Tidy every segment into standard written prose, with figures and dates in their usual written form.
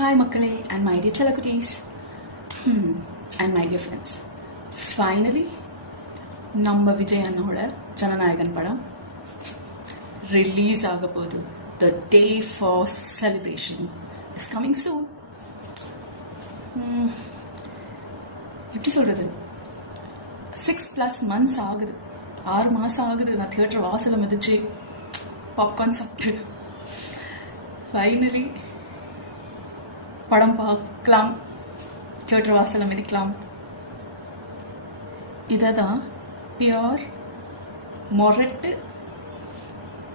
Hi Makkale and my dear Chalakutis and my dear friends. Finally, நம்ம விஜய் அண்ணோட ஜனநாயகன் படம் release ஆக போகுது. The day for celebration is coming soon. எப்படி சொல்றது, 6+ months ஆகுது, 6 மாதம் ஆகுது நான் தியேட்டர் வாசலை மிதிச்சு பாப்கார்ன் சாப்பிட்டு ஃபைனலி படம் பார்க்கலாம், தியேட்டர் வாசலை மிதிக்கலாம். இதை தான் பியோர் மொரட்டு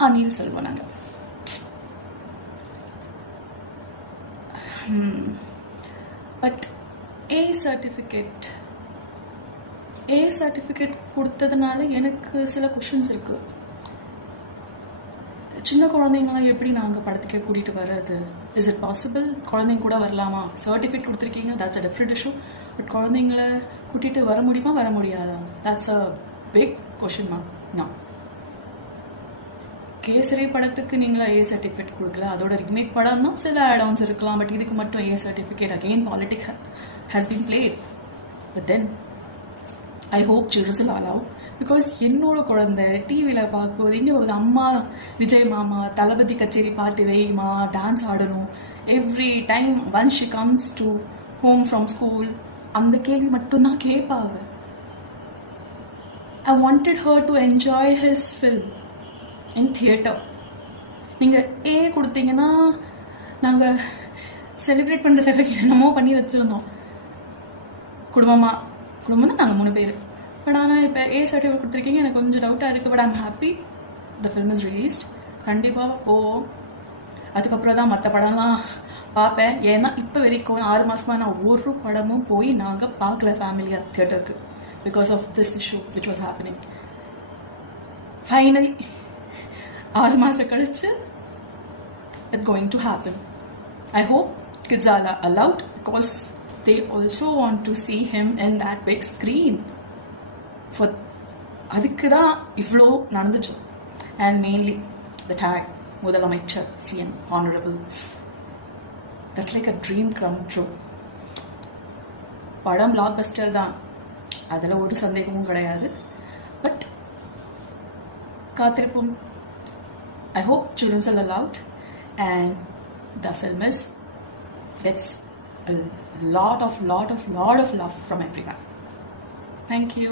அனில் சொல்லுவோம் நாங்கள். பட் ஏ சர்டிஃபிகேட் கொடுத்ததுனால எனக்கு சில கொஷின்ஸ் இருக்குது. சின்ன குழந்தைங்களாம் எப்படி நாங்கள் படத்துக்கே கூட்டிகிட்டு வர்றது? Is it possible? குழந்தைங்க கூட வரலாமா? சர்டிஃபிகேட் கொடுத்துருக்கீங்க, that's a different issue. But குழந்தைங்கள கூட்டிகிட்டு வர முடியுமா, வர முடியாதா? That's a big question mark. நான் கேசரி படத்துக்கு நீங்களா ஏ சர்டிஃபிகேட் கொடுக்கல, அதோட ரீமேக் படம் தான் சில ஆட்-ஆன்ஸ் இருக்கலாம். பட் இதுக்கு மட்டும் A certificate, again politic has been played. But then I hope children's will allow, because என்னோட குழந்தை டிவியில் பார்க்கும்போது இங்கே ஒரு அம்மா விஜய் மாமா தளபதி கச்சேரி பாட்டு வைமா, டான்ஸ் ஆடணும், every time one she comes to home from school அந்த கேள்வி மட்டும்தான் கேட்பாங்க. I wanted her to enjoy his film in theatre. நீங்கள் ஏ கொடுத்தீங்கன்னா நாங்கள் செலிப்ரேட் பண்ணுறதுக்காக என்னமோ பண்ணி வச்சுருந்தோம். குடும்பம்னா நாங்கள் 3 பேர். பட் ஆனால் இப்போ ஏ சர்டிஃபிகேட் கொடுத்துருக்கீங்க, எனக்கு கொஞ்சம் டவுட்டாக இருக்குது. But I'm happy the film is released. கண்டிப்பாக போவோம். அதுக்கப்புறம் தான் மற்ற படம்லாம் பார்ப்பேன். ஏன்னா இப்போ வரைக்கும் 6 மாதமாக நான் ஒரு படமும் போய் நாங்கள் பார்க்கல ஃபேமிலியாக தியேட்டருக்கு, because of this issue which was happening. Finally 6 மாதம் கழிச்சு it's going to happen. I hope kids are allowed, because they also want to see him in that big screen. For அதுக்கு தான் இவ்வளோ நடந்துச்சு. அண்ட் மெயின்லி த டேக் முதலமைச்சர் CM honourable, that's like a dream come true. படம் black Bastar தான், அதில் ஒரு சந்தேகமும் கிடையாது. பட் காத்திருப்போம். I hope children are allowed and the film gets a lot of love from everyone. Thank you.